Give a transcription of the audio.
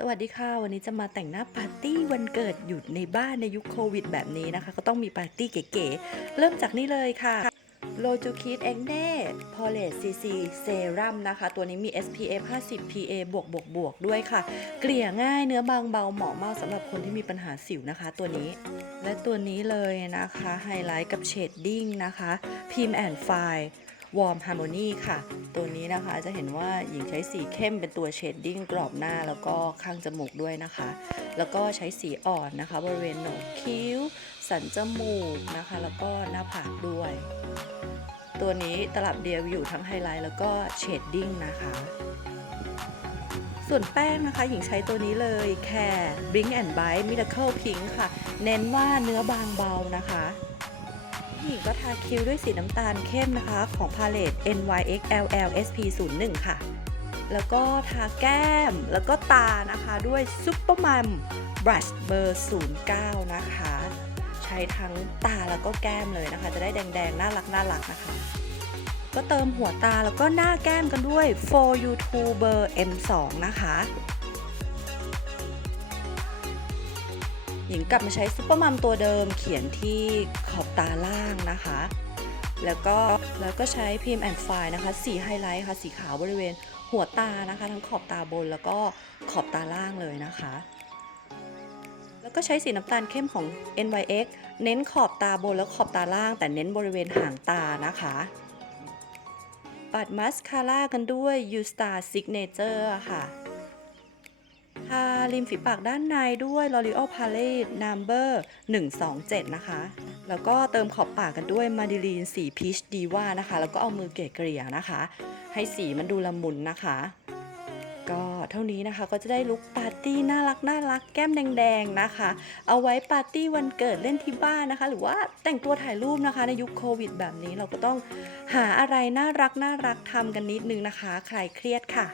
สวัสดีค่ะ วันนี้จะมาแต่งหน้าปาร์ตี้วันเกิดอยู่ในบ้านในยุคโควิดแบบนี้นะคะ ก็ต้องมีปาร์ตี้เก๋ๆ เริ่มจากนี่เลยค่ะโลจูคิดเอ็กเน่พอเลตซีซีเซรั่มนะคะ ตัวนี้มี SPF 50 PA บวกบวกบวกด้วยค่ะ เกลี่ยง่ายเนื้อบางเบาเหมาะมากสำหรับคนที่มีปัญหาสิวนะคะ ตัวนี้ และตัวนี้เลยนะคะไฮไลท์กับเชดดิ้งนะคะพิมแอนไฟ อร์มฮาร์โมนีค่ะ ตัวนี้นะคะจะเห็นว่าหญิงใช้สีเข้มเป็นตัวเชดดิ้งกรอบหน้าแล้วก็ข้างจมูกด้วยนะคะ แล้วก็ใช้สีอ่อนนะคะ บริเวณโหนกคิ้ว สันจมูกนะคะ แล้วก็หน้าผากด้วย ตัวนี้ตลับเดียวอยู่ทั้งไฮไลท์แล้วก็เชดดิ้งนะคะส่วนแป้งนะคะ หญิงใช้ตัวนี้เลยแค่ Blink and Bite Miracle Pink ค่ะ เน้นว่าเนื้อบางเบานะคะ หญิงก็ทาคิ้วด้วยสีน้ำตาลเข้มนะคะ ของพาเลต NYX LL SP 0 1 ค่ะ แล้วก็ทาแก้มแล้วก็ตานะคะด้วยซุปเปอร์มัมบรัชเบอร์ 09 นะคะ ใช้ทั้งตาแล้วก็แก้มเลยนะคะ จะได้แดงๆ น่ารักน่ารักนะคะ ก็เติมหัวตาแล้วก็หน้าแก้มกันด้วย For YouTuber M2 นะคะ หญิงกลับมาใช้ซุปเปอร์มัมตัวเดิมเขียนที่ขอบตาล่างนะคะ แล้วก็แล้วก็ใช้พิมพ์แอนด์ไฟนะคะ สีไฮไลท์ค่ะ สีขาวบริเวณหัวตานะคะ ทั้งขอบตาบนแล้วก็ขอบตาล่างเลยนะคะ แล้วก็ใช้สีน้ำตาลเข้มของ NYX เน้นขอบตาบนและขอบตาล่าง แต่เน้นบริเวณหางตานะคะปัดมัสคาร่ากันด้วย U Star Signature ค่ะ ทาริมฝีปากด้านในด้วย L'Oreal Palette Number 127 นะคะ แล้วก็เติมขอบปากกันด้วย Maybelline สี Peach Diva นะคะ แล้วก็เอามือเกลี่ยนะคะ ให้สีมันดูละมุนนะคะ ก็เท่านี้นะคะก็จะได้ลุคปาร์ตี้น่ารักน่ารักแก้มแดงๆนะคะ เอาไว้ปาร์ตี้วันเกิดเล่นที่บ้านนะคะ หรือว่าแต่งตัวถ่ายรูปนะคะในยุคโควิดแบบนี้เราก็ต้องหาอะไรน่ารักน่ารักทำกันนิดนึงนะคะ ใคลายเครียดค่ะ